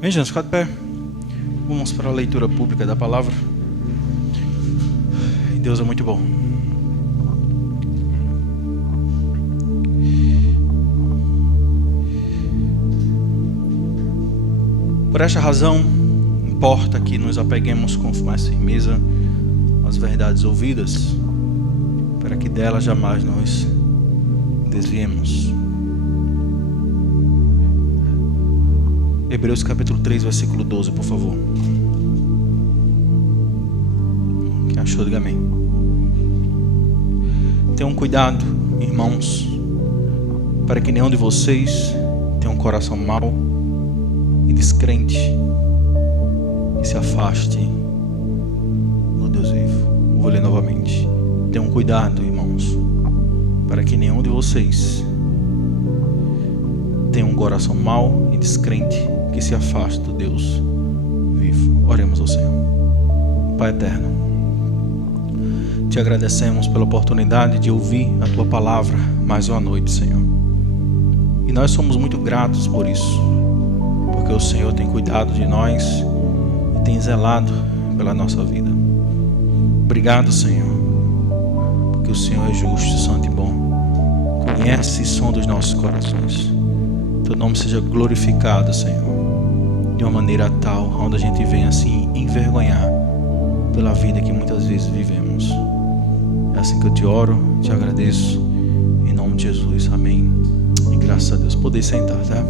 Vem, gente, fica de pé. Vamos para a leitura pública da palavra. Deus é muito bom. Por esta razão, importa que nos apeguemos com mais firmeza às verdades ouvidas, para que delas jamais nos desviemos. Hebreus capítulo 3, versículo 12, por favor. Quem achou, diga amém. Tenham cuidado, irmãos, para que nenhum de vocês tenha um coração mau e descrente e se afaste do Deus vivo. Vou ler novamente. Tenham cuidado, irmãos, para que nenhum de vocês tenha um coração mau e descrente que se afaste do Deus vivo. Oremos ao Senhor. Pai eterno, te agradecemos pela oportunidade de ouvir a tua palavra mais uma noite, Senhor. E nós somos muito gratos por isso, porque o Senhor tem cuidado de nós e tem zelado pela nossa vida. Obrigado, Senhor, porque o Senhor é justo, santo e bom. Conhece e sonda os nossos corações. Teu nome seja glorificado, Senhor, de uma maneira tal, onde a gente venha assim envergonhar pela vida que muitas vezes vivemos. É assim que eu te oro, te agradeço, em nome de Jesus, amém. E graças a Deus. Poder sentar, tá?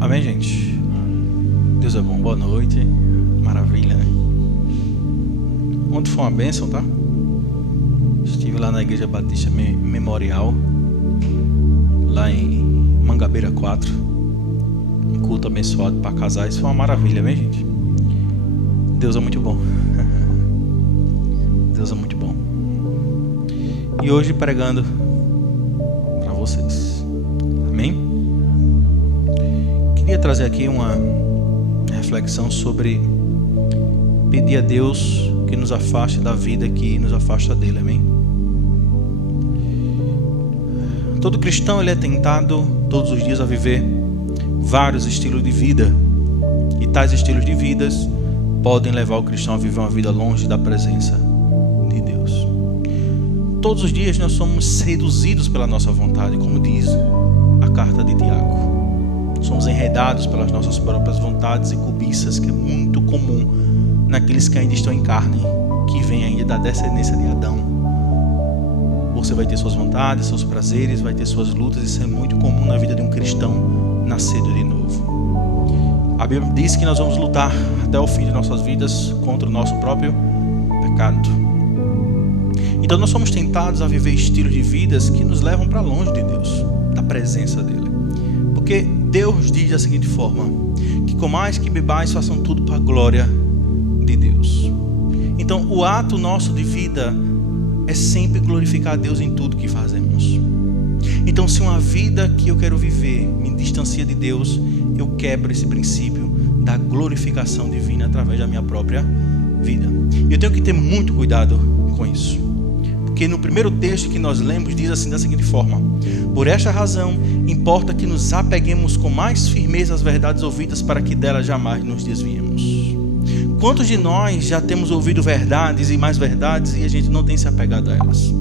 Amém, gente? Deus é bom, boa noite. Maravilha, né? Ontem foi uma bênção, tá? Estive lá na Igreja Batista Memorial, lá em Mangabeira 4, um culto abençoado para casais. Foi uma maravilha, né, gente? Deus é muito bom. Deus é muito bom. E hoje pregando para vocês. Amém? Queria trazer aqui uma reflexão sobre pedir a Deus que nos afaste da vida que nos afasta dele, amém? Todo cristão ele é tentado todos os dias a viver vários estilos de vida, e tais estilos de vidas podem levar o cristão a viver uma vida longe da presença de Deus. Todos os dias nós somos seduzidos pela nossa vontade, como diz a carta de Tiago. Somos enredados pelas nossas próprias vontades e cobiças, que é muito comum naqueles que ainda estão em carne, que vem ainda da descendência de Adão. Você vai ter suas vontades, seus prazeres, vai ter suas lutas. Isso é muito comum na vida de um cristão nascido de novo. A Bíblia diz que nós vamos lutar até o fim de nossas vidas contra o nosso próprio pecado. Então nós somos tentados a viver estilos de vidas que nos levam para longe de Deus, da presença dele. Porque Deus diz da seguinte forma: que comais, que bebais, façam tudo para a glória de Deus. Então o ato nosso de vida é sempre glorificar a Deus em tudo que fazemos. Então se uma vida que eu quero viver me distancia de Deus, eu quebro esse princípio da glorificação divina através da minha própria vida. E eu tenho que ter muito cuidado com isso. Porque no primeiro texto que nós lemos diz assim da seguinte forma: por esta razão importa que nos apeguemos com mais firmeza às verdades ouvidas, para que delas jamais nos desviemos. Quantos de nós já temos ouvido verdades e mais verdades e a gente não tem se apegado a elas?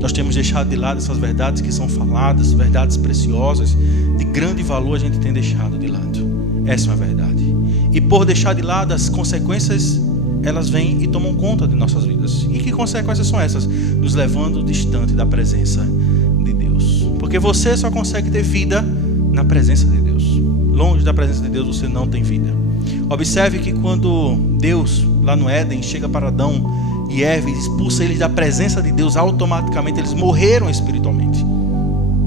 Nós temos deixado de lado essas verdades que são faladas, verdades preciosas, de grande valor, a gente tem deixado de lado. Essa é uma verdade. E por deixar de lado, as consequências, elas vêm e tomam conta de nossas vidas. E que consequências são essas? Nos levando distante da presença de Deus. Porque você só consegue ter vida na presença de Deus. Longe da presença de Deus você não tem vida. Observe que quando Deus, lá no Éden, chega para Adão e Eva e expulsa eles da presença de Deus, automaticamente eles morreram espiritualmente.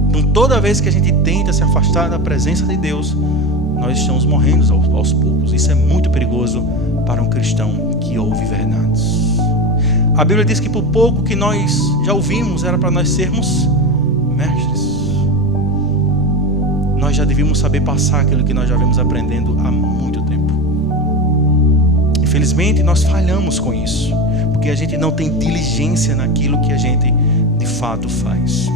Então toda vez que a gente tenta se afastar da presença de Deus, nós estamos morrendo aos poucos. Isso é muito perigoso para um cristão que ouve verdades. A Bíblia diz que por pouco que nós já ouvimos, era para nós sermos mestres. Nós já devíamos saber passar aquilo que nós já vimos aprendendo há muito tempo. infelizmente, nós falhamos com isso, porque a gente não tem diligência naquilo que a gente de fato faz.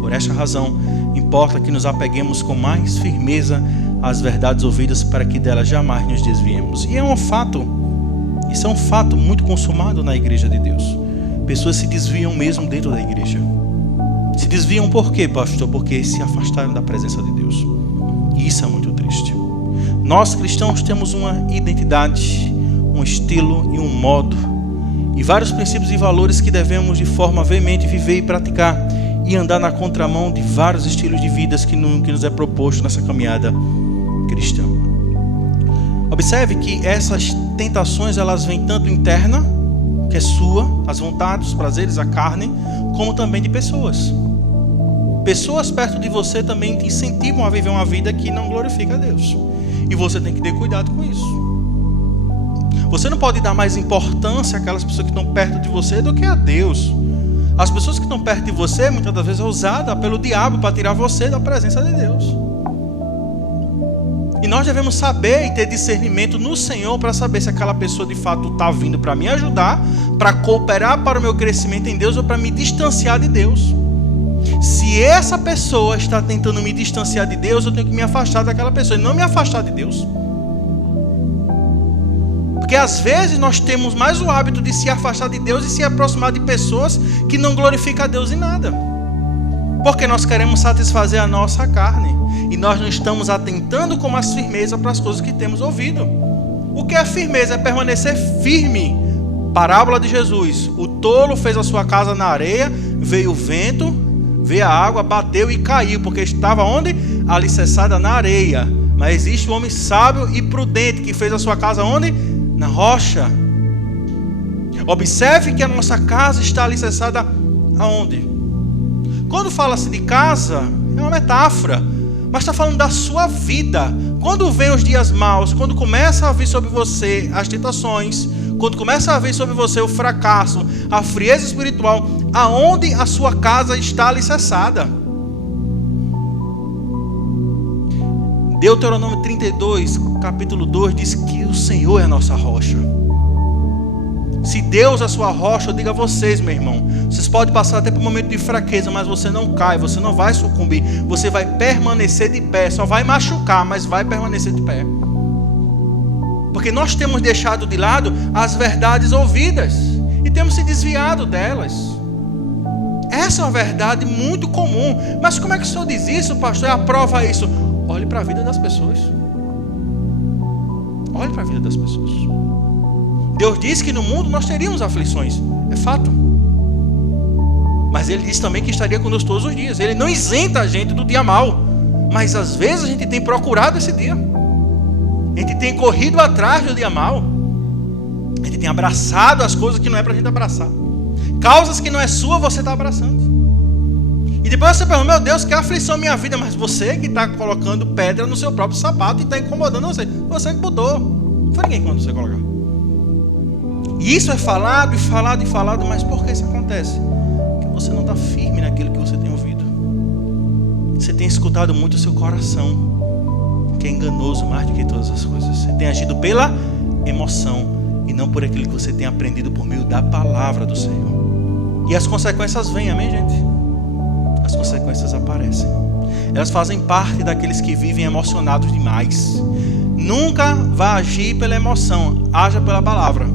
Por esta razão, importa que nos apeguemos com mais firmeza às verdades ouvidas para que delas jamais nos desviemos. E isso é um fato muito consumado na igreja de Deus. Pessoas se desviam mesmo dentro da igreja. Se desviam por quê, pastor? Porque se afastaram da presença de Deus. E isso é muito triste. Nós cristãos temos uma identidade, um estilo e um modo, e vários princípios e valores que devemos de forma veemente viver e praticar, e andar na contramão de vários estilos de vida que nos é proposto nessa caminhada cristã. Observe que essas tentações, elas vêm tanto interna, que é sua, as vontades, os prazeres, a carne, como também de pessoas. Pessoas perto de você também te incentivam a viver uma vida que não glorifica a Deus. E você tem que ter cuidado com isso. Você não pode dar mais importância àquelas pessoas que estão perto de você do que a Deus. As pessoas que estão perto de você, muitas das vezes, é usada pelo diabo para tirar você da presença de Deus. E nós devemos saber e ter discernimento no Senhor para saber se aquela pessoa de fato está vindo para me ajudar, para cooperar para o meu crescimento em Deus ou para me distanciar de Deus. Se essa pessoa está tentando me distanciar de Deus, eu tenho que me afastar daquela pessoa e não me afastar de Deus. Porque às vezes nós temos mais o hábito de se afastar de Deus e se aproximar de pessoas que não glorificam a Deus em nada. Porque nós queremos satisfazer a nossa carne e nós não estamos atentando com mais firmeza para as coisas que temos ouvido. O que é firmeza? É permanecer firme. Parábola de Jesus: o tolo fez a sua casa na areia, veio o vento, veio a água, bateu e caiu, porque estava onde? Alicerçada na areia. Mas existe um homem sábio e prudente que fez a sua casa onde? Na rocha. Observe que a nossa casa está alicerçada aonde? Quando fala-se de casa, é uma metáfora, mas está falando da sua vida. Quando vem os dias maus, quando começa a vir sobre você as tentações, quando começa a vir sobre você o fracasso, a frieza espiritual, aonde a sua casa está alicerçada? Deuteronômio 32, capítulo 2, diz que o Senhor é a nossa rocha. Se Deus é a sua rocha, eu digo a vocês, meu irmão, vocês podem passar até por um momento de fraqueza, mas você não cai, você não vai sucumbir, você vai permanecer de pé, só vai machucar, mas vai permanecer de pé. Porque nós temos deixado de lado as verdades ouvidas e temos se desviado delas. Essa é uma verdade muito comum. Mas como é que o senhor diz isso, pastor? Aprova isso. Olhe para a vida das pessoas. Olhe para a vida das pessoas. Deus disse que no mundo nós teríamos aflições. É fato. Mas Ele disse também que estaria conosco todos os dias. Ele não isenta a gente do dia mau. Mas às vezes a gente tem procurado esse dia. A gente tem corrido atrás do dia mau. A gente tem abraçado as coisas que não é para a gente abraçar. Causas que não é sua, você está abraçando. E depois você pergunta: meu Deus, que aflição minha vida. Mas você que está colocando pedra no seu próprio sapato e está incomodando você. Você que mudou. Não foi ninguém que mandou você colocar. E isso é falado e falado e falado. Mas por que isso acontece? Porque você não está firme naquilo que você tem ouvido. Você tem escutado muito o seu coração, que é enganoso mais do que todas as coisas. Você tem agido pela emoção e não por aquilo que você tem aprendido por meio da palavra do Senhor. E as consequências vêm, amém, gente? As consequências aparecem. Elas fazem parte daqueles que vivem emocionados demais. Nunca vá agir pela emoção, haja pela palavra.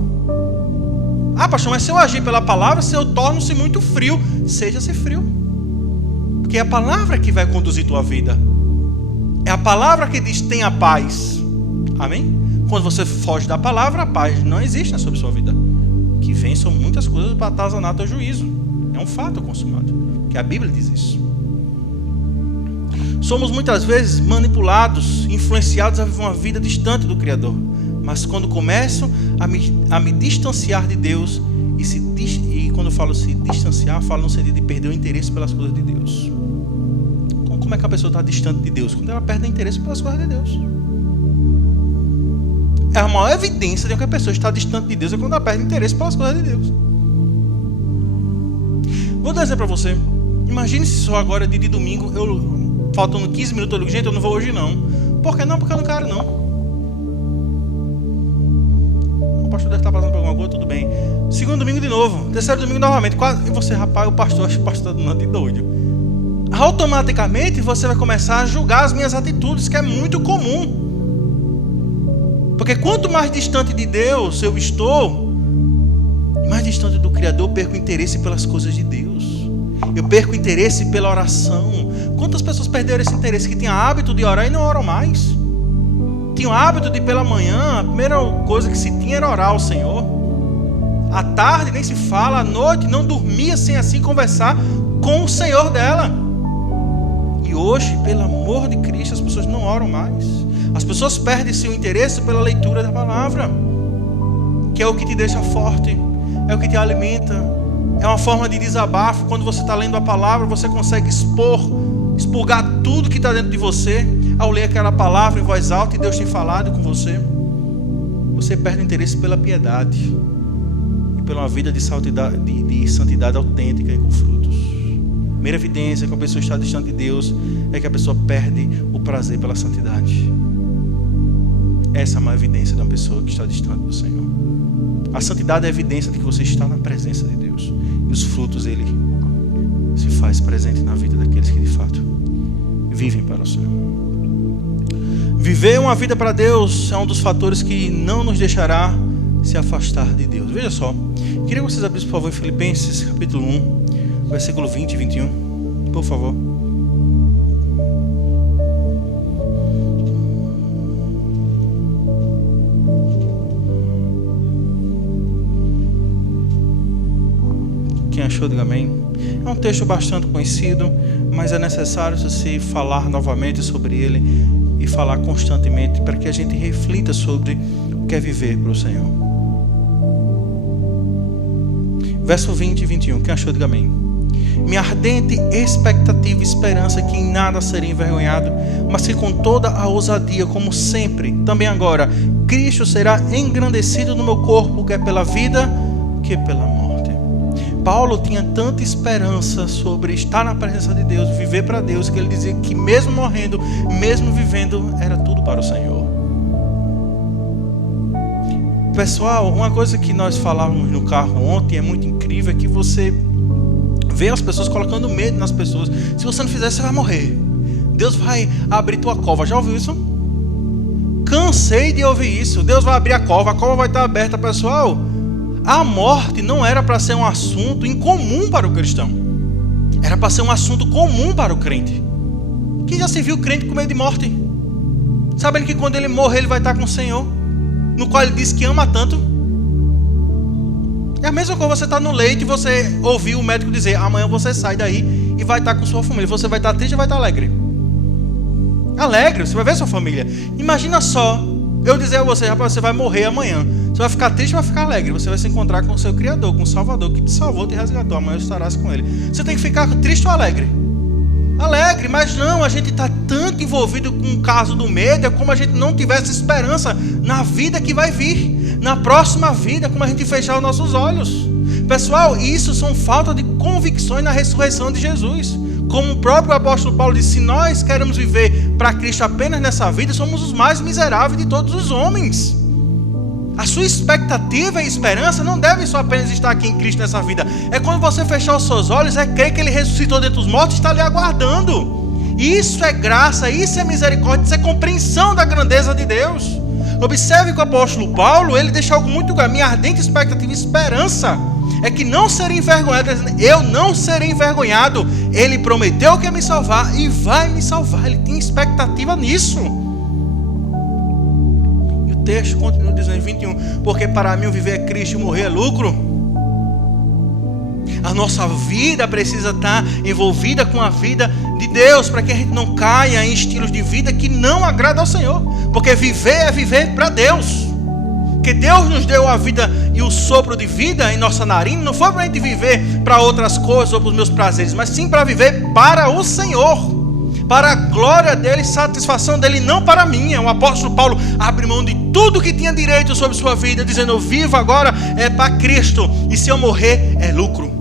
Ah, pastor, mas se eu agir pela palavra, se eu torno-se muito frio, seja-se frio. Porque é a palavra que vai conduzir tua vida. É a palavra que diz: tenha paz. Amém? Quando você foge da palavra, a paz não existe sobre sua vida. O que vem são muitas coisas para atazanar teu juízo. É um fato consumado. Que a Bíblia diz isso. Somos muitas vezes manipulados, influenciados a viver uma vida distante do Criador. Mas quando começo a me distanciar de Deus, e quando eu falo se distanciar, eu falo no sentido de perder o interesse pelas coisas de Deus. Como é que a pessoa está distante de Deus? Quando ela perde o interesse pelas coisas de Deus. É a maior evidência de que a pessoa está distante de Deus é quando ela perde o interesse pelas coisas de Deus. Vou dar um exemplo para você. Imagine se só agora, dia de domingo, faltando 15 minutos, eu digo: gente, eu não vou hoje não. Por que não? Porque eu não quero não. pastor deve estar passando por alguma coisa, tudo bem. Segundo domingo de novo, terceiro domingo novamente. E você, rapaz, o pastor, acho que o pastor está dando de doido. Automaticamente você vai começar a julgar as minhas atitudes, que é muito comum. Porque quanto mais distante de Deus eu estou, mais distante do Criador, eu perco o interesse pelas coisas de Deus. Eu perco o interesse pela oração. Quantas pessoas perderam esse interesse, que tinham hábito de orar e não oram mais? Tinham hábito de pela manhã, a primeira coisa que se tinha era orar ao Senhor. À tarde nem se fala, à noite não dormia sem assim conversar com o Senhor dela. E hoje, pelo amor de Cristo, as pessoas não oram mais. As pessoas perdem seu interesse pela leitura da palavra, que é o que te deixa forte, é o que te alimenta, é uma forma de desabafo. Quando você está lendo a palavra, você consegue expurgar tudo que está dentro de você, ao ler aquela palavra em voz alta e Deus tem falado com você. Você perde o interesse pela piedade e pela uma vida de santidade autêntica e com frutos. A primeira evidência que a pessoa está distante de Deus é que a pessoa perde o prazer pela santidade. Essa é uma evidência de uma pessoa que está distante do Senhor. A santidade é a evidência de que você está na presença de Deus. E os frutos, Ele se faz presente na vida daqueles que de fato vivem para o Senhor. Viver uma vida para Deus é um dos fatores que não nos deixará se afastar de Deus. Veja só, queria que vocês abrissem, por favor, em Filipenses capítulo 1, versículo 20 e 21, por favor. Quem achou, diga amém. É um texto bastante conhecido, mas é necessário se falar novamente sobre ele e falar constantemente para que a gente reflita sobre o que é viver para o Senhor. Verso 20 e 21, quem achou, diga amém. Minha ardente expectativa e esperança que em nada serei envergonhado, mas que com toda a ousadia, como sempre, também agora, Cristo será engrandecido no meu corpo, quer pela vida, que pela morte. Paulo tinha tanta esperança sobre estar na presença de Deus, viver para Deus, que ele dizia que mesmo morrendo, mesmo vivendo, era tudo para o Senhor. Pessoal, uma coisa que nós falávamos no carro ontem é muito incrível, é que você vê as pessoas colocando medo nas pessoas. Se você não fizer, você vai morrer. Deus vai abrir tua cova. Já ouviu isso? Cansei de ouvir isso. Deus vai abrir a cova vai estar aberta. Pessoal, a morte não era para ser um assunto incomum para o cristão. Era para ser um assunto comum para o crente. Quem já se viu crente com medo de morte? Sabendo que quando ele morrer, ele vai estar com o Senhor, no qual ele diz que ama tanto. É a mesma coisa você estar no leito e você ouvir o médico dizer: amanhã você sai daí e vai estar com sua família. Você vai estar triste ou vai estar alegre? Alegre, você vai ver sua família. Imagina só, eu dizer a você: rapaz, você vai morrer amanhã. Você vai ficar triste ou vai ficar alegre? Você vai se encontrar com o seu Criador, com o Salvador, que te salvou, te resgatou. Amanhã estarás com Ele. Você tem que ficar triste ou alegre? Alegre, mas não, a gente está tanto envolvido com o caso do medo, é como a gente não tivesse esperança na vida que vai vir, na próxima vida, como a gente fechar os nossos olhos. Pessoal, isso são falta de convicções na ressurreição de Jesus. Como o próprio apóstolo Paulo disse, se nós queremos viver para Cristo apenas nessa vida, somos os mais miseráveis de todos os homens. A sua expectativa e esperança não deve só apenas estar aqui em Cristo nessa vida. É quando você fechar os seus olhos, é crer que Ele ressuscitou dentre os mortos e está ali aguardando. Isso é graça, isso é misericórdia, isso é compreensão da grandeza de Deus. Observe que o apóstolo Paulo, ele deixa algo muito claro. Minha ardente expectativa e esperança é que não serei envergonhado. Eu não serei envergonhado. Ele prometeu que ia me salvar e vai me salvar. Ele tem expectativa nisso. O texto continua dizendo em 21, porque para mim o viver é Cristo e morrer é lucro. A nossa vida precisa estar envolvida com a vida de Deus, para que a gente não caia em estilos de vida que não agradam ao Senhor, porque viver é viver para Deus. Porque Deus nos deu a vida e o sopro de vida em nossa narina, não foi para a gente viver para outras coisas ou para os meus prazeres, mas sim para viver para o Senhor, para a glória dele, satisfação dele, não para a minha. O apóstolo Paulo abre mão de tudo que tinha direito sobre sua vida, dizendo: eu vivo agora é para Cristo, e se eu morrer é lucro.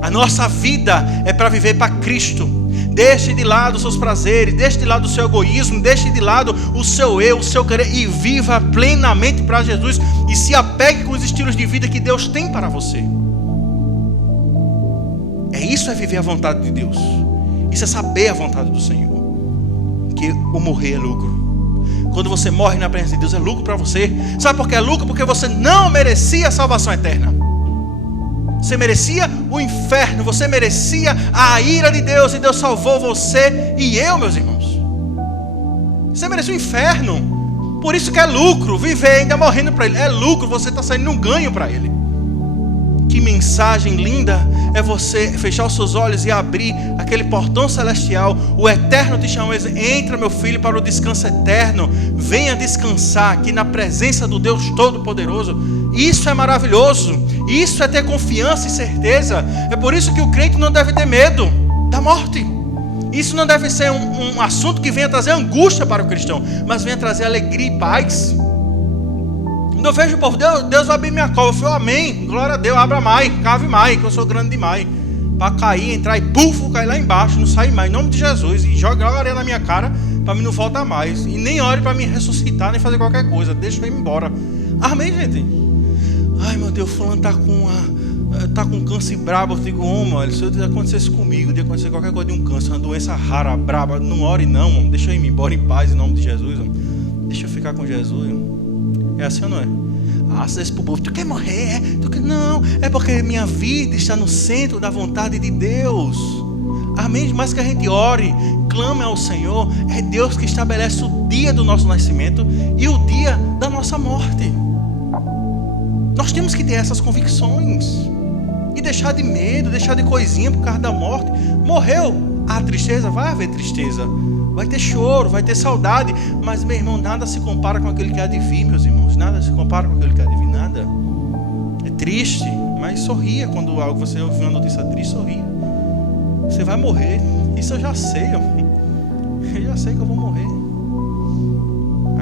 A nossa vida é para viver para Cristo. Deixe de lado os seus prazeres, deixe de lado o seu egoísmo, deixe de lado o seu eu, o seu querer e viva plenamente para Jesus e se apegue com os estilos de vida que Deus tem para você. Isso é viver a vontade de Deus. Isso é saber a vontade do Senhor. Que o morrer é lucro. Quando você morre na presença de Deus é lucro para você. Sabe por que é lucro? Porque você não merecia a salvação eterna. Você merecia o inferno. Você merecia a ira de Deus. E Deus salvou você e eu, meus irmãos. Você merecia o inferno. Por isso que é lucro. Viver ainda morrendo para Ele. É lucro. Você está saindo um ganho para Ele. Que mensagem linda é você fechar os seus olhos e abrir aquele portão celestial. O Eterno te chama. Entra, meu filho, para o descanso eterno. Venha descansar aqui na presença do Deus Todo-Poderoso. Isso é maravilhoso. Isso é ter confiança e certeza. É por isso que o crente não deve ter medo da morte. Isso não deve ser um assunto que venha trazer angústia para o cristão, mas venha trazer alegria e paz. Quando eu vejo o povo, Deus vai abrir minha cova. Eu falo, amém, glória a Deus, abra mais, cave mais, que eu sou grande demais. Para cair, entrar e pufo, cair lá embaixo, não sair mais, em nome de Jesus. E joga a areia na minha cara, para mim não voltar mais. E nem ore para me ressuscitar, nem fazer qualquer coisa, deixa eu ir embora. Amém, gente? Ai, meu Deus, fulano tá com câncer brabo. Eu digo, mano, se acontecesse comigo, de acontecer qualquer coisa de um câncer, uma doença rara, braba, não ore não, mano. Deixa eu ir embora em paz, em nome de Jesus, mano. Deixa eu ficar com Jesus, mano. É assim ou não é? Ah, se pro povo, tu quer morrer? Não, é porque minha vida está no centro da vontade de Deus. Amém? Mas que a gente ore, clame ao Senhor. É Deus que estabelece o dia do nosso nascimento e o dia da nossa morte. Nós temos que ter essas convicções e deixar de medo, deixar de coisinha por causa da morte. Morreu, a tristeza, vai haver tristeza. Vai ter choro, vai ter saudade. Mas, meu irmão, nada se compara com aquele que há de vir, meus irmãos. Nada se compara com aquele que há de vir, nada. É triste, mas sorria quando você ouvir uma notícia triste, sorria. Você vai morrer. Isso eu já sei, eu já sei que eu vou morrer.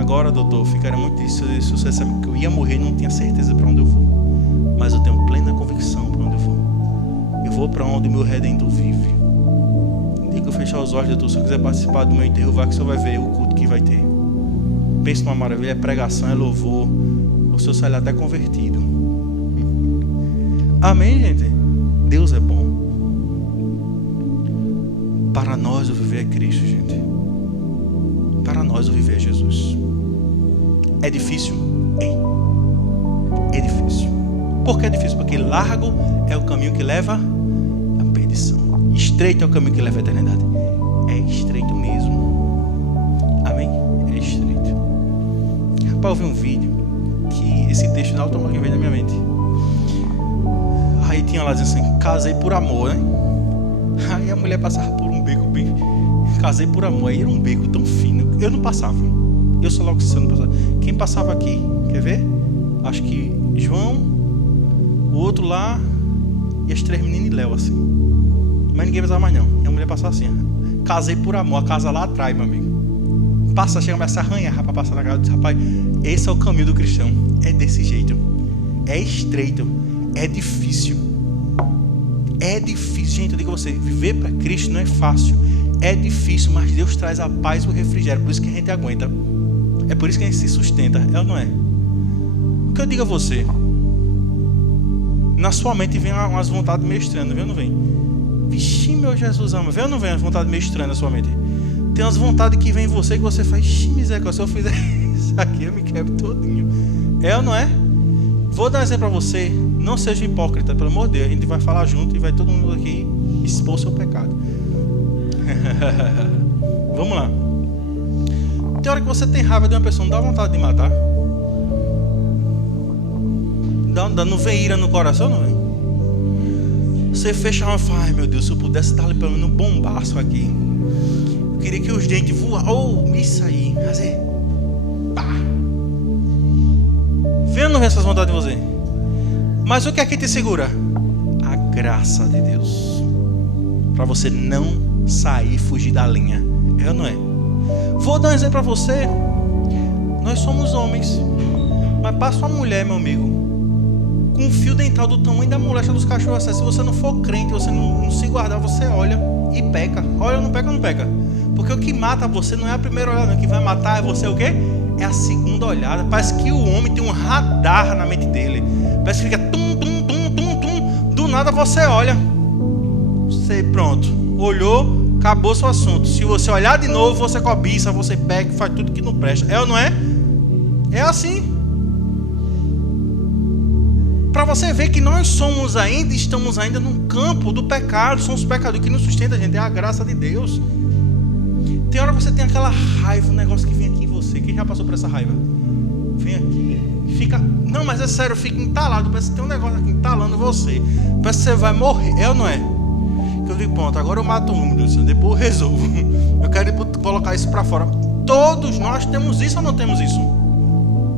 Agora, doutor, ficaria muito difícil se você sabe que eu ia morrer e não tinha certeza para onde eu vou. Mas eu tenho plena convicção para onde eu vou. Eu vou para onde o meu Redentor vive. Diga eu fechar os olhos, doutor, se eu quiser participar do meu enterro, vai que o senhor vai ver o culto que vai ter. Pensa numa maravilha, é pregação, é louvor. O senhor sai lá até convertido. Amém, gente? Deus é bom. Para nós o viver é Cristo, gente. Para nós o viver é Jesus. É difícil? É difícil. Por que é difícil? Porque largo é o caminho que leva à perdição. Estreito é o caminho que leva à eternidade. É estreito mesmo. Amém? É estreito. Rapaz, eu vi um vídeo que esse texto automaticamente veio na minha mente. Aí tinha lá dizendo assim, casei por amor, né? Aí a mulher passava por um beco bem... Casei por amor. Aí era um beco tão fino. Eu não passava. Eu sou logo que você não passava. Quem passava aqui? Quer ver? Acho que João, o outro lá e as 3 meninas e Léo, assim. Mas ninguém passava mais não. E a mulher passava assim. Casei por amor. A casa lá atrás, meu amigo. Passa, chega, começa a arranhar para passar na casa. Diz, rapaz, esse é o caminho do cristão. É desse jeito. É estreito. É difícil. É difícil. Gente, eu digo a você, viver para Cristo não é fácil. É difícil, mas Deus traz a paz e o refrigério. Por isso que a gente aguenta. É por isso que a gente se sustenta. É ou não é? O que eu digo a você? Na sua mente vem umas vontades meio estranhas, vem ou não vem? Vixe, meu Jesus ama. Vem ou não vem umas vontades meio estranhas na sua mente? Tem umas vontades que vem em você que você faz, ixi, misericórdia, se eu fizer isso aqui eu me quebro todinho. É ou não é? Vou dar um exemplo para você. Não seja hipócrita, pelo amor de Deus. A gente vai falar junto e vai todo mundo aqui expor seu pecado. Vamos lá. Tem hora que você tem raiva de uma pessoa, não dá vontade de matar? Não vem ira no coração, não vem? Você fecha uma e fala, ai meu Deus, se eu pudesse dar-lhe pelo menos um bombaço aqui. Eu queria que os dentes voassem. Isso aí. Fazer. Pá. Vem ou não vem essas vontades de você? Mas o que é que te segura? A graça de Deus. Para você não sair, fugir da linha. É ou não é? Vou dar um exemplo para você. Nós somos homens. Mas passa uma mulher, meu amigo, com um fio dental do tamanho da moléstia dos cachorros. Se você não for crente, você não se guardar, você olha e peca. Olha, não peca ou não peca? Porque o que mata você não é a primeira olhada, o que vai matar é você o quê? É a segunda olhada. Parece que o homem tem um radar na mente dele. Parece que fica tum, tum, tum, tum, tum. Do nada você olha. Você, pronto, olhou, acabou seu assunto. Se você olhar de novo, você cobiça, você peca, faz tudo que não presta. É ou não é? É assim. Para você ver que nós estamos ainda no campo do pecado. Somos pecadores. O que nos sustenta, gente, é a graça de Deus. Tem hora que você tem aquela raiva, um negócio que vem aqui em você. Quem já passou por essa raiva? Vem aqui, fica... Não, mas é sério, fica entalado. Parece que tem um negócio aqui entalando você. Parece que você vai morrer. É ou não é? Que eu digo, pronto, agora eu mato um, depois eu resolvo. Eu quero colocar isso para fora. Todos nós temos isso ou não temos isso?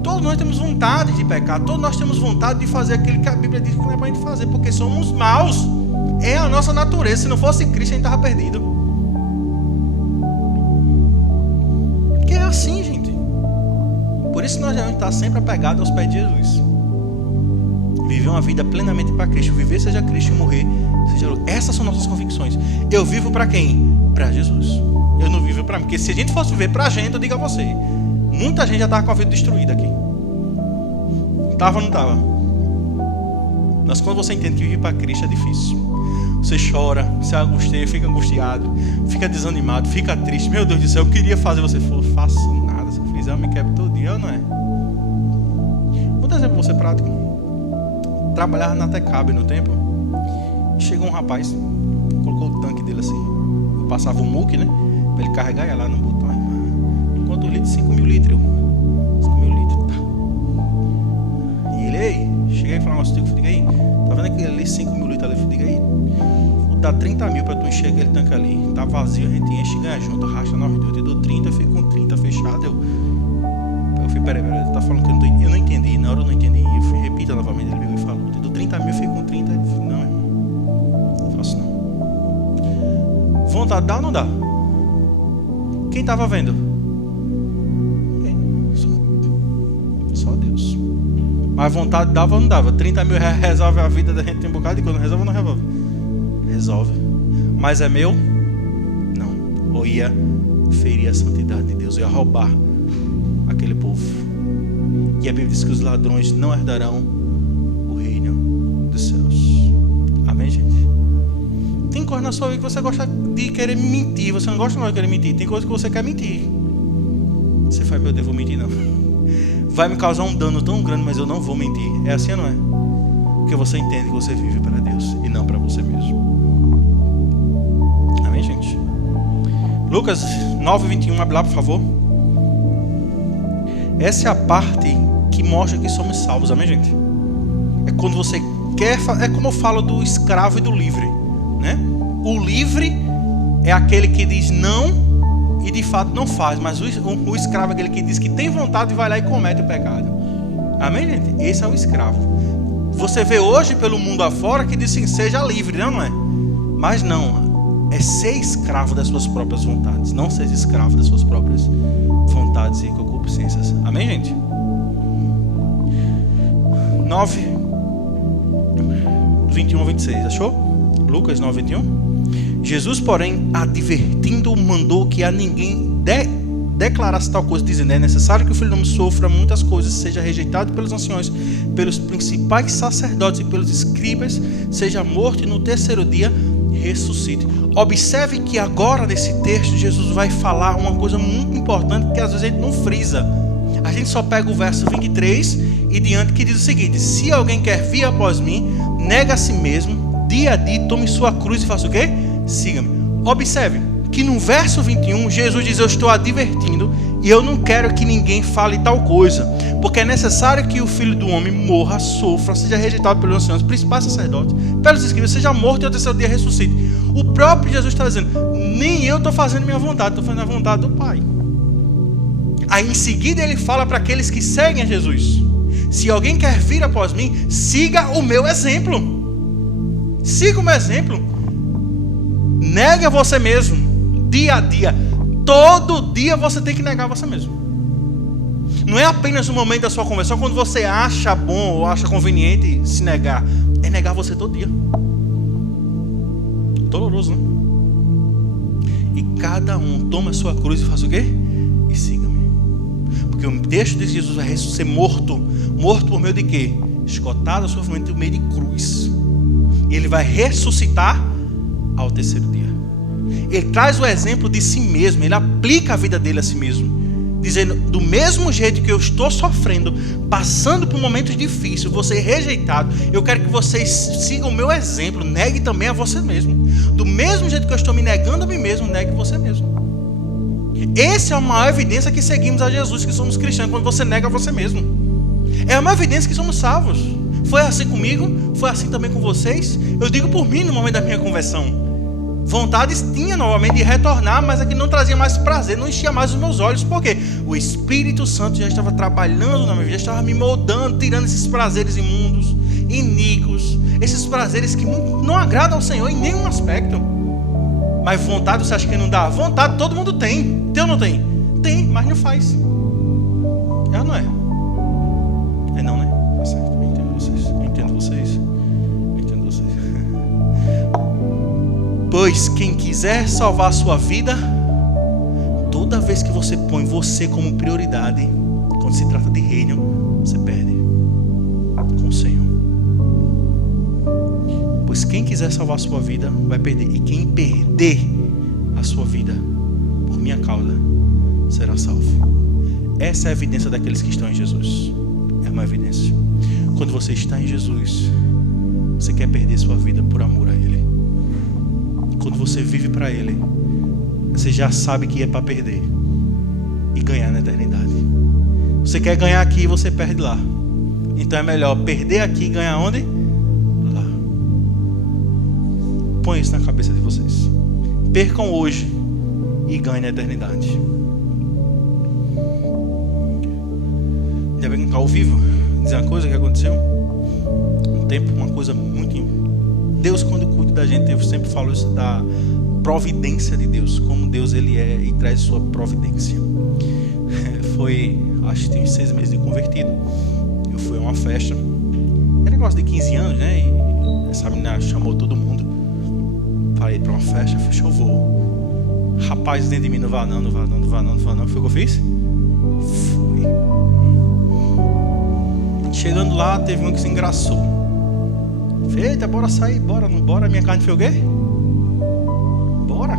Todos nós temos vontade de pecar. Todos nós temos vontade de fazer aquilo que a Bíblia diz que não é para a gente fazer. Porque somos maus. É a nossa natureza. Se não fosse Cristo, a gente estava perdido. Porque é assim, gente. Por isso nós devemos estar sempre apegados aos pés de Jesus. Viver uma vida plenamente para Cristo. Viver seja Cristo e morrer seja lucro. Essas são nossas convicções. Eu vivo para quem? Para Jesus. Eu não vivo para mim. Porque se a gente fosse viver para a gente, eu digo a você, muita gente já estava com a vida destruída aqui. Estava ou não estava? Mas quando você entende que viver para Cristo é difícil. Você chora, você angustia, fica angustiado, fica desanimado, fica triste. Meu Deus do céu, eu queria fazer. Você falou, faço nada. Se eu fizer, eu me quebro todo dia. Eu não é? Vou dar um exemplo para você prático. Trabalhava na Tecabe no tempo. Chegou um rapaz, colocou o tanque dele assim. Eu passava o muque, né? Para ele carregar, ia lá no botão. Quanto litro? 5.000 litros. 5.000 litros, tá. E ele, ei, cheguei a falar um negócio contigo, diga aí, tá vendo aquele ali, 5.000 litros ali? Diga aí, vou dar 30 mil para tu encher aquele tanque ali. Tá vazio, a gente enche e ganha junto, racha nós dois. Eu te dou 30, eu fico com 30 fechado. Eu fui, peraí, ele tá falando que eu não entendi. Na hora eu não entendi. Eu fui, repita novamente, ele me falou, eu te dou 30 mil, eu fico com 30. Ele falou, não, irmão, não faço não. Vontade dá ou não dá? Quem estava vendo? Só Deus. Mas vontade dava ou não dava? 30 mil resolve a vida da gente, tem um bocado de coisa. Não resolve ou não resolve? Resolve. Mas é meu? Não. Ou ia ferir a santidade de Deus, ia roubar aquele povo. E a Bíblia diz que os ladrões não herdarão o reino dos céus. Amém, gente? Tem coisa na sua vida que você gosta de querer mentir. Você não gosta de querer mentir. Tem coisa que você quer mentir. Você faz, meu Deus, vou mentir não. Vai me causar um dano tão grande, mas eu não vou mentir. É assim ou não é? Porque você entende que você vive para Deus e não para você mesmo. Amém, gente? Lucas 9:21, abre lá, por favor. Essa é a parte que mostra que somos salvos. Amém, gente? É quando você quer... É como eu falo do escravo e do livre, né? O livre é aquele que diz não e de fato não faz. Mas o escravo é aquele que diz que tem vontade e vai lá e comete o pecado. Amém, gente? Esse é o escravo. Você vê hoje pelo mundo afora que diz assim, seja livre, não é? Mas não, é ser escravo das suas próprias vontades. Não ser escravo das suas próprias vontades e concupiscências. Amém, gente? 9:21-26, achou? Lucas 9:21. Jesus, porém, advertindo, mandou que a ninguém declarasse tal coisa, dizendo, é necessário que o Filho do Homem sofra muitas coisas, seja rejeitado pelos anciões, pelos principais sacerdotes e pelos escribas, seja morto e no terceiro dia ressuscite. Observe que agora nesse texto Jesus vai falar uma coisa muito importante que às vezes a gente não frisa. A gente só pega o verso 23 e diante, que diz o seguinte: se alguém quer vir após mim, nega a si mesmo, dia a dia, tome sua cruz e faça o quê? Siga-me. Observe que no verso 21 Jesus diz, eu estou advertindo e eu não quero que ninguém fale tal coisa, porque é necessário que o Filho do Homem morra, sofra, seja rejeitado pelos anciãos, principais sacerdotes, pelos escribas, seja morto e ao terceiro dia ressuscite. O próprio Jesus está dizendo, nem eu estou fazendo minha vontade, estou fazendo a vontade do Pai. Aí em seguida ele fala para aqueles que seguem a Jesus, se alguém quer vir após mim, siga o meu exemplo. Siga o meu exemplo. Negue a você mesmo, dia a dia. Todo dia você tem que negar você mesmo. Não é apenas no momento da sua conversão, quando você acha bom ou acha conveniente se negar. É negar você todo dia. Doloroso, né? e cada um toma a sua cruz e faz o quê? E siga-me. Porque o texto diz que Jesus vai ser morto. Morto por meio de quê? Esgotado o sofrimento por meio de cruz. E ele vai ressuscitar ao terceiro dia. Ele traz o exemplo de si mesmo. Ele aplica a vida dele a si mesmo, dizendo: do mesmo jeito que eu estou sofrendo, passando por momentos difíceis, vou ser rejeitado, eu quero que vocês sigam o meu exemplo. Negue também a você mesmo. Do mesmo jeito que eu estou me negando a mim mesmo, negue você mesmo. Essa é a maior evidência que seguimos a Jesus, que somos cristãos, quando você nega a você mesmo. É a maior evidência que somos salvos. Foi assim comigo, foi assim também com vocês. Eu digo por mim no momento da minha conversão. Vontades tinha novamente de retornar, mas aqui não trazia mais prazer, não enchia mais os meus olhos. Por quê? O Espírito Santo já estava trabalhando na minha vida, já estava me moldando, tirando esses prazeres imundos, iníquos, esses prazeres que não agradam ao Senhor em nenhum aspecto. Mas vontade, você acha que não dá? Vontade todo mundo tem. Tem ou não tem? Tem, mas não faz. É ou não é? É não, né? Tá certo. Eu entendo vocês. Eu entendo vocês. Eu entendo vocês. Pois quem quiser salvar a sua vida, toda vez que você põe você como prioridade, quando se trata de reino, você perde com o Senhor. Pois quem quiser salvar a sua vida, vai perder. E quem perder a sua vida por minha causa, será salvo. Essa é a evidência daqueles que estão em Jesus. É uma evidência. Quando você está em Jesus, você quer perder sua vida por amor a Ele. Quando você vive para Ele, você já sabe que é para perder e ganhar na eternidade. Você quer ganhar aqui e você perde lá. Então é melhor perder aqui e ganhar onde? Lá. Põe isso na cabeça de vocês. Percam hoje e ganhem na eternidade. Já vem ao vivo dizer uma coisa que aconteceu um tempo, uma coisa muito. Deus, quando cuida da gente, eu sempre falo isso da providência de Deus, como Deus ele é e traz sua providência. Foi, acho que tem uns 6 meses de convertido. Eu fui a uma festa, era negócio de 15 anos, né? E essa menina chamou todo mundo para ir para uma festa, fechou o voo. Rapaz, dentro de mim, não vá não. Foi o que eu fiz? Fui. Chegando lá, teve um que se engraçou. Eita, bora sair, bora, não bora? Minha carne foi o quê? Bora.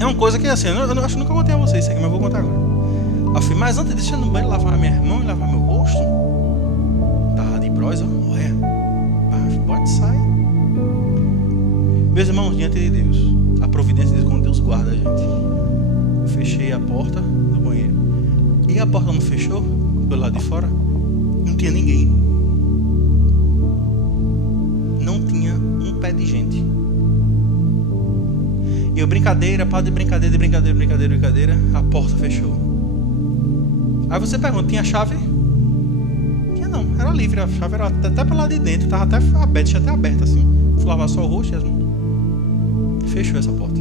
É uma coisa que assim, eu acho que nunca contei a vocês isso aqui, mas eu vou contar agora. Eu fui, mas antes deixa eu ir no banheiro lavar minha mão e lavar meu rosto. Tava de bros, olha. Pode sair. Meus irmãos, diante de Deus, a providência de Deus, quando Deus guarda a gente. Eu fechei a porta do banheiro. E a porta não fechou pelo lado de fora? Não tinha ninguém. Não tinha um pé de gente. E eu brincadeira, a porta fechou. Aí você pergunta, tinha chave? Tinha não, era livre, a chave era até para lá de dentro, estava até aberta, tinha até aberta assim. Fui lavar só o rosto e as mãos. Fechou essa porta.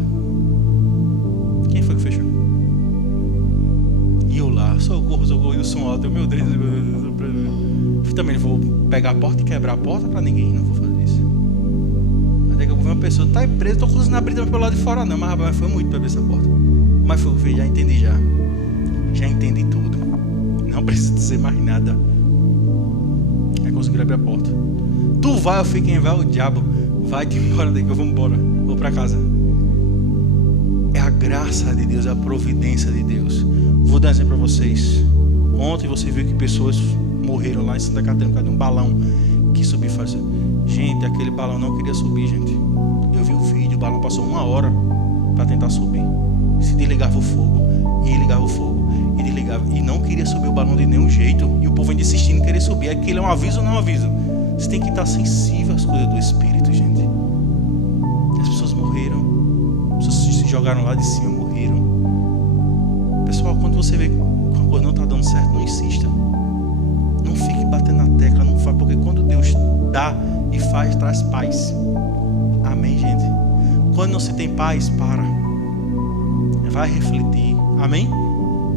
Quem foi que fechou? E eu lá, socorro, e o som alto, meu Deus. Também vou pegar a porta e quebrar a porta para ninguém, não vou fazer isso. Mas daqui a pouco uma pessoa, tá presa, tô cozinhando a brita pelo lado de fora não, mas foi muito para abrir essa porta. Mas foi ver, já entendi já entendi tudo, não preciso dizer mais nada. Aí consegui abrir a porta. Tu vai, eu fico, quem vai, o diabo. Vai-te embora daqui, eu vou embora, vou para casa. É a graça de Deus, é a providência de Deus. Vou dar um exemplo para vocês. Ontem você viu que pessoas morreram lá em Santa Catarina por causa de um balão que subiu e fazia. Gente, aquele balão não queria subir, gente. Eu vi o vídeo, o balão passou 1 hora para tentar subir. Se desligava o fogo, e ligava o fogo, e desligava, e não queria subir o balão de nenhum jeito. E o povo ainda insistindo em querer subir. Aquilo é um aviso ou não é um aviso? Você tem que estar sensível às coisas do Espírito, gente. As pessoas morreram, as pessoas se jogaram lá de cima, morreram. Pessoal, quando você vê que uma coisa não está dando certo, não insista. Não fique batendo na tecla, não faz, porque quando Deus dá e faz, traz paz. Amém, gente? Quando não se tem paz, para. Vai refletir. Amém?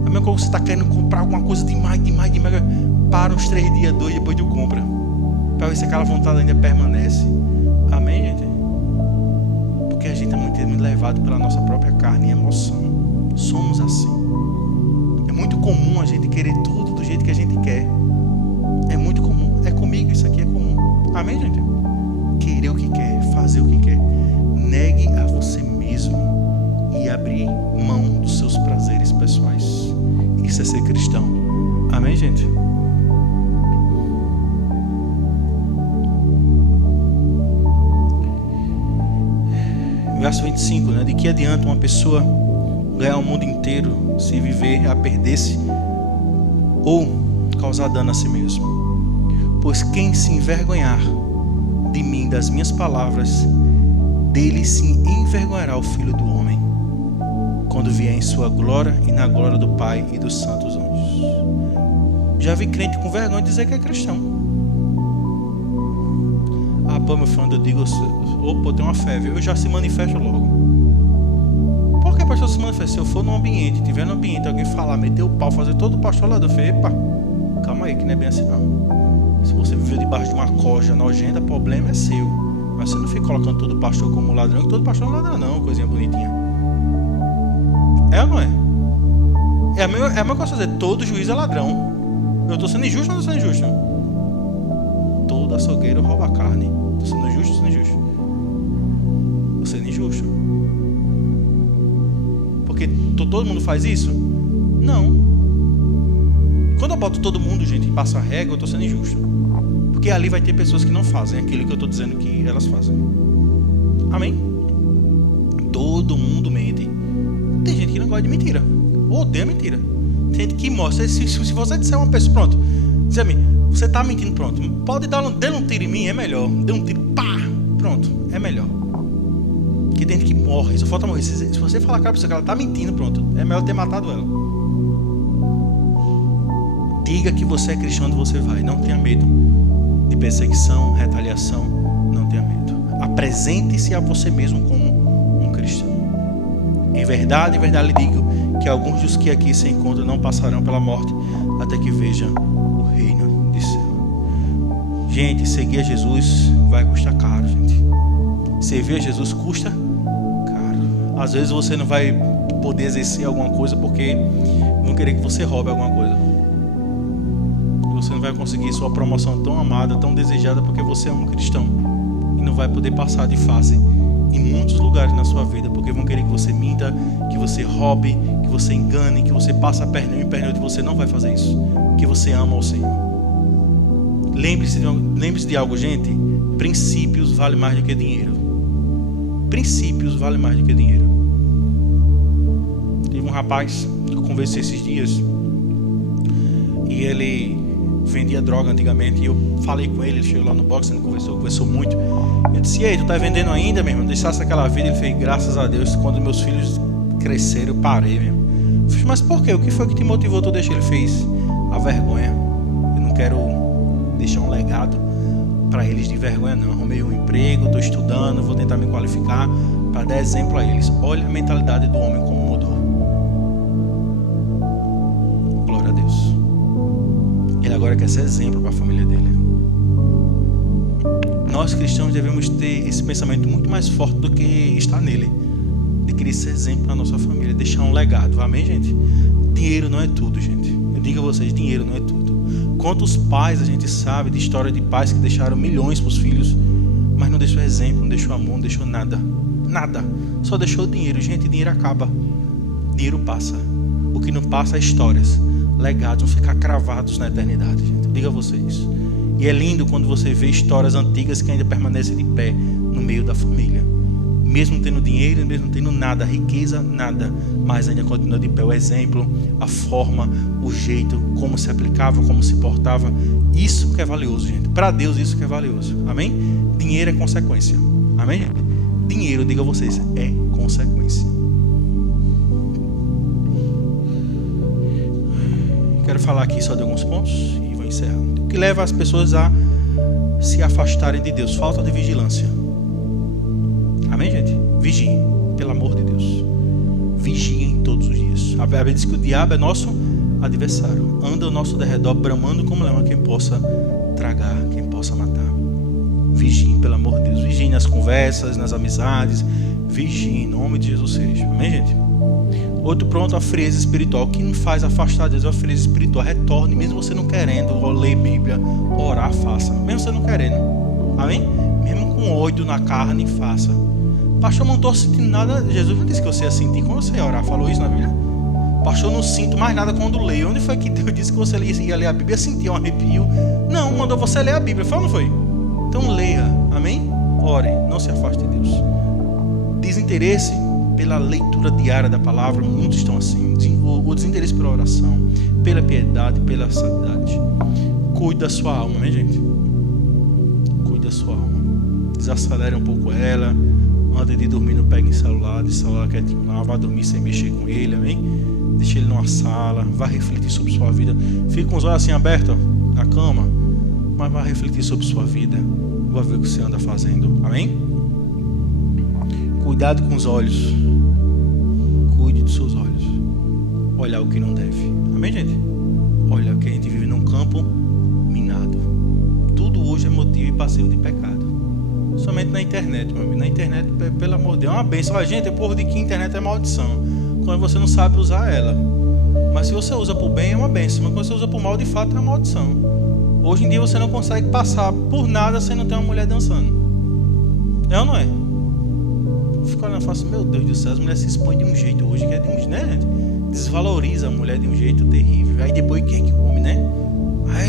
Amém? Quando você está querendo comprar alguma coisa demais, para uns 3 dias, 2, depois de compra. Para ver se aquela vontade ainda permanece. Amém, gente? Porque a gente é muito levado pela nossa própria carne e emoção. Somos assim. É muito comum a gente querer tudo do jeito que a gente quer. É muito comum. É comigo, isso aqui é comum. Amém, gente? Querer o que quer, fazer o que quer. Negue a você mesmo e abrir mão dos seus prazeres pessoais. Isso é ser cristão. Amém, gente? Verso 25, né? De que adianta uma pessoa ganhar o mundo inteiro se viver a perder-se ou causar dano a si mesmo? Pois quem se envergonhar de mim, das minhas palavras, dele se envergonhará o Filho do Homem, quando vier em sua glória e na glória do Pai e dos santos anjos. Já vi crente com vergonha de dizer que é cristão. Ah, pô, meu filho, quando eu digo, opa, eu tenho uma fé, viu? Eu já se manifesto logo. Por que pastor se manifesta? Se eu for num ambiente, tiver no ambiente, alguém falar, meter o pau, fazer todo o pastor lá, eu falei, epa, calma aí, que não é bem assim não. Se você viveu debaixo de uma coja nojenta, o problema é seu. Mas você não fica colocando todo pastor como ladrão, que todo pastor não é ladrão não, coisinha bonitinha. É ou não é? É a mesma coisa dizer, todo juiz é ladrão. Eu estou sendo injusto ou não estou sendo injusto? Todo açougueiro rouba a carne. Estou sendo justo ou sendo injusto? Estou sendo injusto. Porque todo mundo faz isso? Não. Quando eu boto todo mundo, gente, e passo a regra, eu estou sendo injusto. Porque ali vai ter pessoas que não fazem aquilo que eu estou dizendo que elas fazem. Amém? Todo mundo mente. Tem gente que não gosta de mentira. Odeia mentira. Tem gente que mostra. Se você disser uma pessoa, pronto, diz a mim, você está mentindo, pronto. Pode dar um tiro em mim, é melhor. Dê um tiro, pá, pronto, é melhor. Porque tem gente que morre, só falta morrer. Se você falar com a pessoa que ela está mentindo, pronto, é melhor ter matado ela. Diga que você é cristão onde você vai. Não tenha medo de perseguição, retaliação. Não tenha medo. Apresente-se a você mesmo como um cristão. Em verdade lhe digo que alguns dos que aqui se encontram não passarão pela morte até que vejam o reino de céu. Gente, seguir a Jesus vai custar caro, gente. Servir a Jesus custa caro. Às vezes você não vai poder exercer alguma coisa porque vão querer que você roube alguma coisa. Você não vai conseguir sua promoção tão amada, tão desejada, porque você é um cristão e não vai poder passar de fase em muitos lugares na sua vida, porque vão querer que você minta, que você roube, que você engane, que você passe a pernil em pernil, e você não vai fazer isso, porque você ama o Senhor. Lembre-se de algo, gente. Princípios valem mais do que dinheiro. Princípios valem mais do que dinheiro. Teve um rapaz que eu conversei esses dias e ele vendia droga antigamente, e eu falei com ele chegou lá no box, ele conversou muito. Eu disse, e aí, tu tá vendendo ainda, meu irmão? Deixasse aquela vida? Ele fez, graças a Deus, quando meus filhos cresceram, eu parei mesmo. Eu fiz, mas por quê? O que foi que te motivou tu deixar? Ele fez, a vergonha. Eu não quero deixar um legado para eles de vergonha não. Arrumei um emprego, estou estudando, vou tentar me qualificar para dar exemplo a eles. Olha a mentalidade do homem como mudou. Glória a Deus. Ele agora quer ser exemplo para a família dele. Nós cristãos devemos ter esse pensamento muito mais forte do que está nele, de querer ser exemplo na nossa família, deixar um legado. Amém, gente? Dinheiro não é tudo, gente. Eu digo a vocês, dinheiro não é tudo. Quantos pais a gente sabe de história de pais que deixaram milhões para os filhos, mas não deixou exemplo, não deixou amor, não deixou nada. Nada. Só deixou dinheiro. Gente, dinheiro acaba. Dinheiro passa. O que não passa é histórias. Legados vão ficar cravados na eternidade, gente. Diga a vocês. E é lindo quando você vê histórias antigas que ainda permanecem de pé no meio da família. Mesmo tendo dinheiro, mesmo tendo nada, riqueza, nada, mas ainda continua de pé. O exemplo, a forma, o jeito, como se aplicava, como se portava. Isso que é valioso, gente. Para Deus isso que é valioso. Amém? Dinheiro é consequência. Amém? Dinheiro, diga a vocês, é consequência. Quero falar aqui só de alguns pontos e vou encerrar. O que leva as pessoas a se afastarem de Deus? Falta de vigilância. Amém, gente? Vigiem, pelo amor de Deus. Vigiem todos os dias. A Bíblia diz que o diabo é nosso adversário. Anda ao nosso derredor, bramando como leão, quem possa tragar, quem possa matar. Vigiem, pelo amor de Deus. Vigiem nas conversas, nas amizades. Vigie, em nome de Jesus seja. Amém, gente? Outro ponto, a frieza espiritual. O que me faz afastar Deus é a frieza espiritual. Retorne, mesmo você não querendo, ler Bíblia, orar, faça. Mesmo você não querendo. Amém? Mesmo com ódio na carne, faça. Pastor, eu não estou sentindo nada. Jesus não disse que você ia sentir quando você ia orar. Falou isso na Bíblia? Pastor, eu não sinto mais nada quando leio. Onde foi que Deus disse que você ia ler a Bíblia e sentir um arrepio? Não, mandou você ler a Bíblia. Foi ou não foi? Então leia. Amém? Ore. Não se afaste de Deus. Desinteresse pela leitura diária da palavra. Muitos estão assim. O desinteresse pela oração, pela piedade, pela santidade. Cuide da sua alma, né, gente? Cuide da sua alma. Desacelere um pouco ela. Antes de dormir, não pegue em celular. De celular quietinho lá. Vá dormir sem mexer com ele, amém? Deixe ele numa sala. Vá refletir sobre sua vida. Fique com os olhos assim abertos na cama. Mas vá refletir sobre sua vida. Vá ver o que você anda fazendo, amém? Cuidado com os olhos. Cuide dos seus olhos. Olhar o que não deve. Amém, gente? Olha que a gente vive num campo minado. Tudo hoje é motivo e passeio de pecado. Somente na internet, meu amigo. Na internet, pelo amor de Deus, é uma bênção. A gente, o povo diz que a internet é maldição quando você não sabe usar ela. Mas se você usa por bem, é uma bênção. Mas quando você usa por mal, de fato, é uma maldição. Hoje em dia você não consegue passar por nada sem não ter uma mulher dançando. É ou não é? Fico olhando e falo assim, meu Deus do céu, as mulheres se expõem de um jeito hoje que é de um jeito, né, gente? Desvaloriza a mulher de um jeito terrível. Aí depois quer que o homem, né?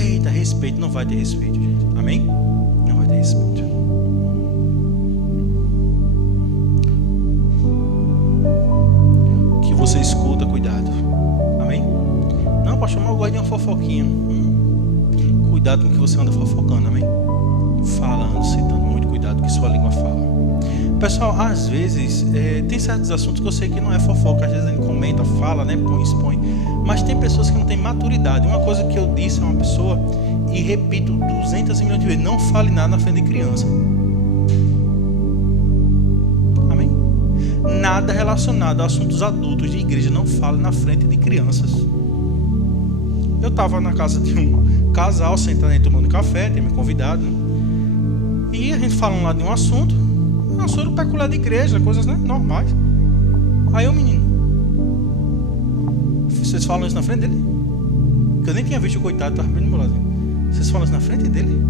Eita, respeito. Não vai ter respeito, gente. Amém? Não vai ter respeito. O que você escuta, cuidado. Amém? Não, pastor, mas eu gosto de uma fofoquinha. Cuidado com o que você anda fofocando, amém? Falando, citando, muito cuidado com o que sua língua fala. Pessoal, às vezes, tem certos assuntos que eu sei que não é fofoca. Às vezes a gente comenta, fala, né, expõe. Mas tem pessoas que não têm maturidade. Uma coisa que eu disse a uma pessoa, e repito 200 milhões de vezes, não fale nada na frente de criança. Amém? Nada relacionado a assuntos adultos de igreja, não fale na frente de crianças. Eu estava na casa de um casal, sentado aí tomando café, tem me convidado, né? E a gente falando lá de um assunto peculiar de igreja, coisas, né, normais. Aí o menino, vocês falam isso na frente dele? Que eu nem tinha visto o coitado, estava bem no meu lado. Vocês falam isso na frente dele?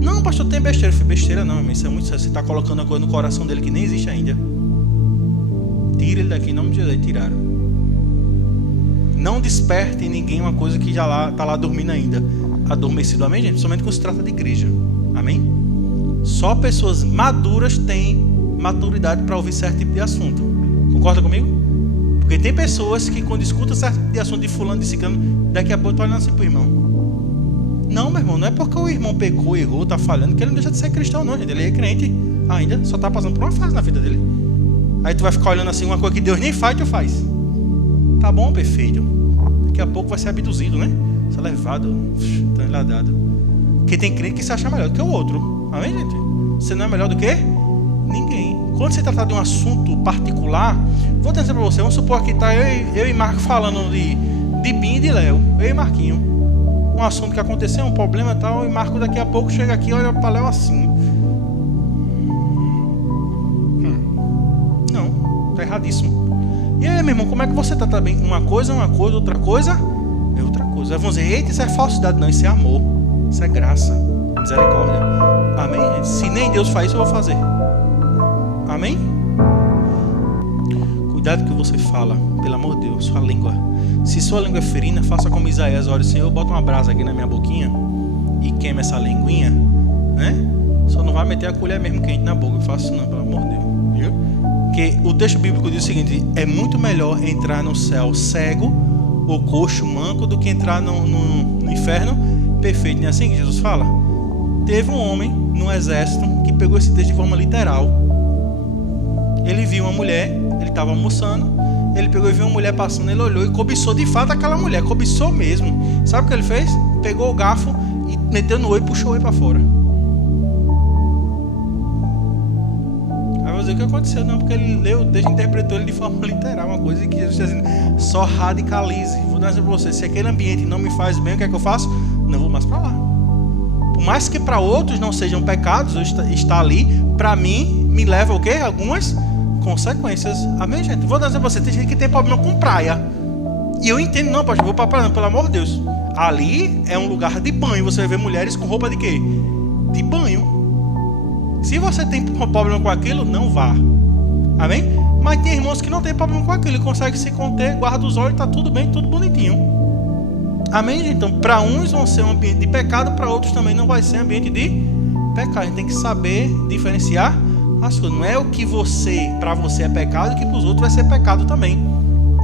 Não, pastor, tem besteira. Eu falei, besteira não, irmão, isso é muito sério. Você está colocando uma coisa no coração dele que nem existe ainda. Tira ele daqui, em nome de Jesus. Tiraram. Não desperte em ninguém uma coisa que já está lá dormindo ainda. Adormecido, amém, gente? Somente quando se trata de igreja, amém? Só pessoas maduras têm maturidade para ouvir certo tipo de assunto. Concorda comigo? Porque tem pessoas que quando escutam certo tipo de assunto de fulano, de ciclano, daqui a pouco estão olhando assim pro irmão. Não, meu irmão, não é porque o irmão pecou, errou, está falhando, que ele não deixa de ser cristão, não, gente. Ele é crente ainda, só está passando por uma fase na vida dele. Aí tu vai ficar olhando assim, uma coisa que Deus nem faz, tu faz. Tá bom, perfeito. Daqui a pouco vai ser abduzido, né? Ser levado, enladado. Porque tem crente que se acha melhor do que o outro. Amém, gente? Você não é melhor do que ninguém. Quando você tratar de um assunto particular, vou dizer para você, vamos supor que está eu e Marco falando de Bim e de Léo. Eu e Marquinho. Um assunto que aconteceu, um problema e tal, e Marco daqui a pouco chega aqui e olha para Léo assim. Não, tá erradíssimo. E aí, meu irmão, como é que você está também? Uma coisa, outra coisa é outra coisa. Aí vão dizer, eita, isso é falsidade. Não, isso é amor. Isso é graça, misericórdia. Amém, gente? Se nem Deus faz isso, eu vou fazer. Amém? Cuidado com o que você fala, pelo amor de Deus, sua língua. Se sua língua é ferina, faça como Isaías. Olha, Senhor, bota uma brasa aqui na minha boquinha e queima essa linguinha, né? Só não vai meter a colher mesmo quente na boca. Eu faço isso não, pelo amor de Deus. Viu? Porque o texto bíblico diz o seguinte: é muito melhor entrar no céu cego ou coxo, manco, do que entrar no inferno perfeito. Não é assim que Jesus fala? Teve um homem no exército que pegou esse texto de forma literal. Ele viu uma mulher, ele estava almoçando, ele pegou e viu uma mulher passando, ele olhou e cobiçou de fato aquela mulher, cobiçou mesmo. Sabe o que ele fez? Pegou o garfo e meteu no olho e puxou o olho para fora. Aí vai dizer o que aconteceu, não, porque ele leu o texto e interpretou ele de forma literal, uma coisa que Jesus está dizendo, só radicalize. Vou dizer para você, se aquele ambiente não me faz bem, o que é que eu faço? Não vou mais para lá. Por mais que para outros não sejam pecados, eu estar ali, para mim, me leva o quê? Algumas consequências. Amém, gente? Vou dar um exemplo pra você. Tem gente que tem problema com praia. E eu entendo, não, pastor, vou pra praia, não, pelo amor de Deus. Ali é um lugar de banho. Você vai ver mulheres com roupa de quê? De banho. Se você tem problema com aquilo, não vá. Amém? Mas tem irmãos que não tem problema com aquilo. Ele consegue se conter, guarda os olhos, tá tudo bem, tudo bonitinho. Amém, gente? Então, para uns vão ser um ambiente de pecado, para outros também não vai ser ambiente de pecado. A gente tem que saber diferenciar as coisas. Não é o que para você é pecado, que para os outros vai ser pecado também.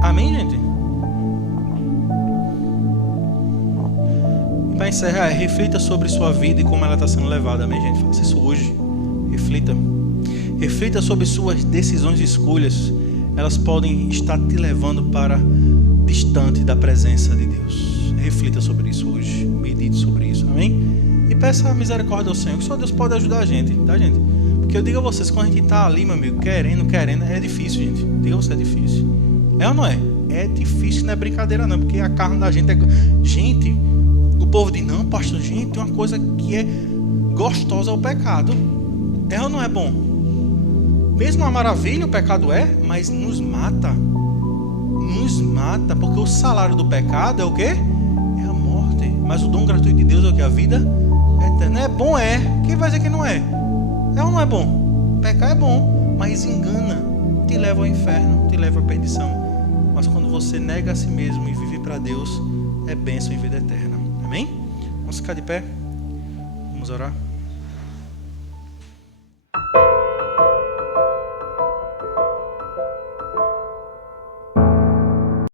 Amém, gente? E para encerrar, reflita sobre sua vida e como ela está sendo levada. Amém, gente? Faça isso hoje. Reflita. Reflita sobre suas decisões e escolhas. Elas podem estar te levando para distante da presença de Deus. Reflita sobre isso hoje. Medite sobre isso. Amém? E peça a misericórdia ao Senhor, que só Deus pode ajudar a gente, tá, gente? Porque eu digo a vocês, quando a gente está ali, meu amigo, querendo, é difícil, gente. Diga você, é difícil. É ou não é? É difícil, não é brincadeira não, porque a carne da gente é... Gente, o povo diz, não, pastor, gente, tem uma coisa que é gostosa ao pecado. É ou não é bom? Mesmo uma maravilha o pecado é, mas nos mata. Nos mata, porque o salário do pecado é o quê? É a morte. Mas o dom gratuito de Deus é o que? A vida eterna. É bom, é. Quem vai dizer que não é? É ou não é bom? Pecar é bom, mas engana. Te leva ao inferno, te leva à perdição. Mas quando você nega a si mesmo e vive para Deus, é bênção e vida eterna. Amém? Vamos ficar de pé? Vamos orar?